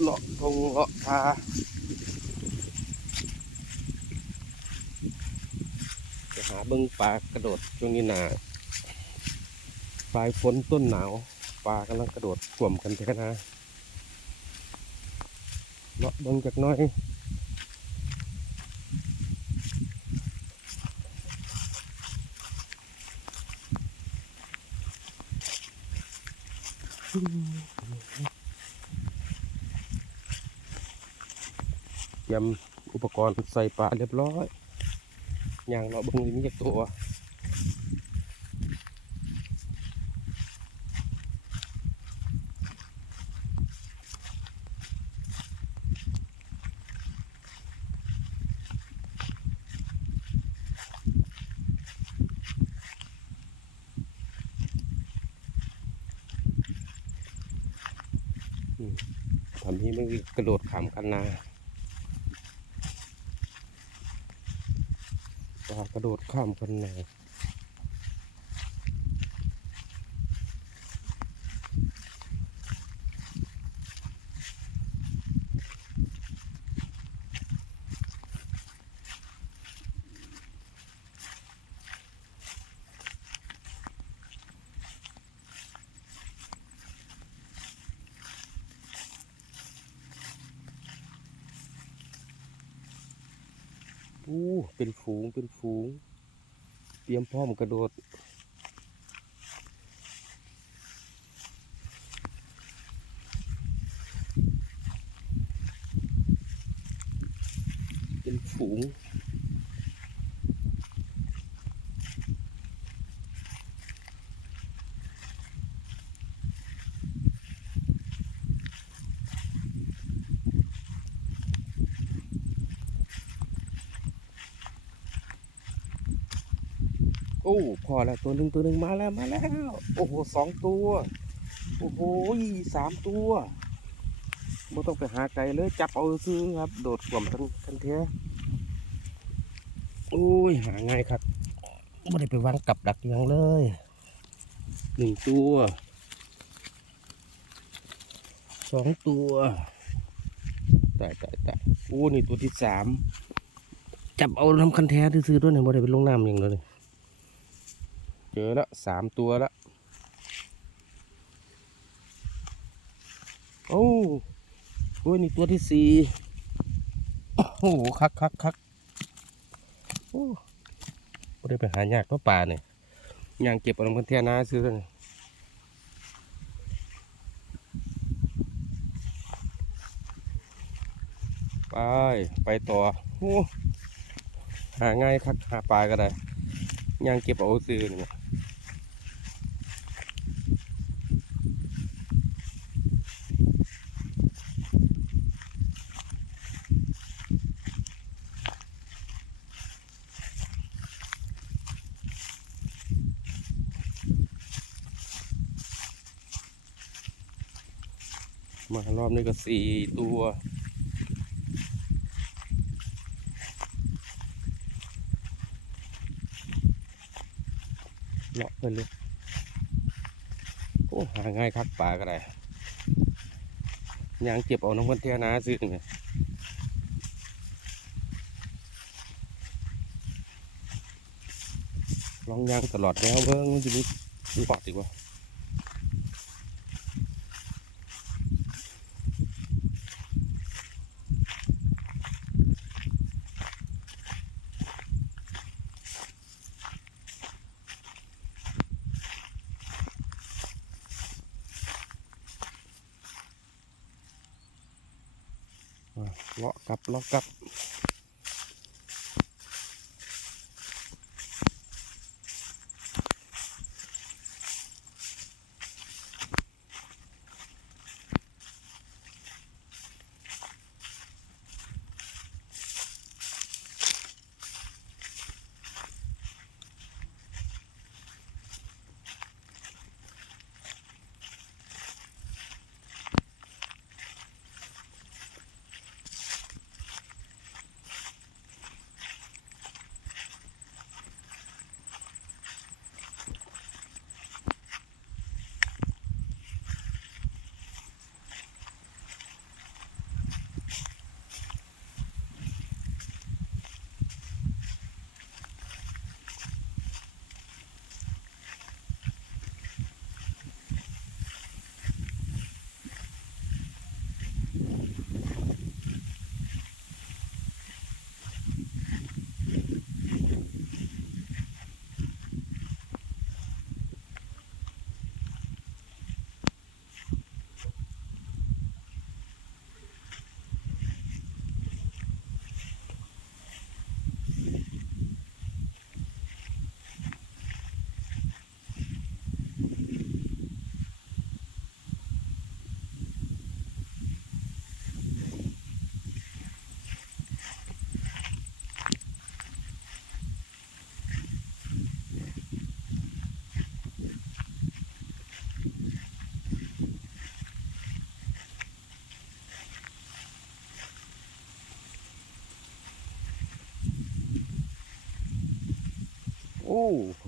เลาะทงเลาะทาจะหาเบิ้งปลากระโดดช่วงนี้หนาปลายฝนต้นหนาวปลากำลังกระโดดกลุ่มกันแท้นะเลาะเบิ้งจากน้อยเตรียมอุปกรณ์ใส่ปลาเรียบร้อยอย่างเราบิ้งนี่มีจากตัวทำให้มันกระโดดขามคันนา ครับ กระโดดข้ามคนไหน อู้เป็นฝูงเป็นฝูง เตรียมพร้อมกระโดด เป็นฝูง อ้พอแล้วตัวหนึ่งตัวหนึ่งมาแล้วมาแล้ว โอ้โหสองตัว โอ้โหสามตัวไม่ต้องไปหาไกลเลยจับเอาซื้อครับ โดดกล่อมทั้งทันเทโอ้ยหาง่ายครับไม่ได้ไปวางกับดักยังเลยหนึ่งตัวสองตัวตายตายตายโอ้นี่ตัวที่สามจับเอาทำคันแท้ที่ซื้อด้วยเนี่ยไม่ได้ไปลงน้ำอย่างเลยเจอแล้วสามตัวแล้วโอ้โอ้ยนี่ตัวที่สี่โอ้โหคักคักคักโอ้ไม่ได้ไปหายากตัวป่าเนี่ยย่างเก็บอาลงพื้นที่นาซื้อเลยไป ไปต่อโอ้หาง่ายคักหาปลาก็ได้ย่างเก็บเอาซื้อเนี่ย มารอบนี้ก็สี่ตัว เลาะไปเลย โอ้หาง่ายคักปลาก็ได้ยางเก็บเอาน้ำมันเทียนาซื้อไงลองยางตลอดแล้วเบิ้งมันจะมีมีปอดอีกว่า เลาะกลับเลาะกลับ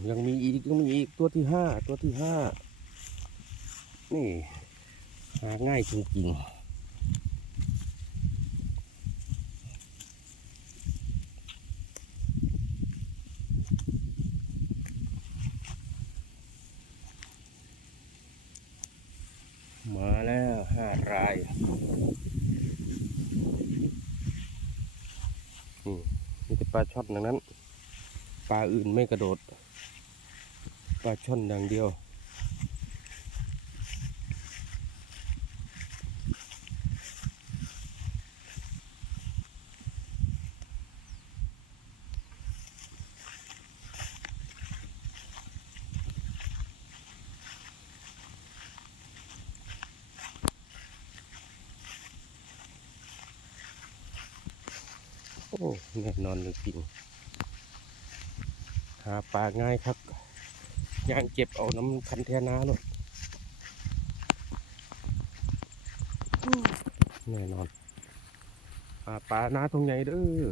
ยังมีอีกยังมีอีกตัวที่ห้าตัวที่ห้านี่หาง่ายจริงๆมาแล้วห้ารายนี่มีแต่ปลาช่อนดังนั้น ปลาอื่นไม่กระโดด ปลาช่อนอย่างเดียว โอ้แน่นอนจริงๆาปลาง่ายครับย่างเก็บเอาน้ำคันเทนาเลยแน่นอนหาปลาหน้าตรงไหนเด้อ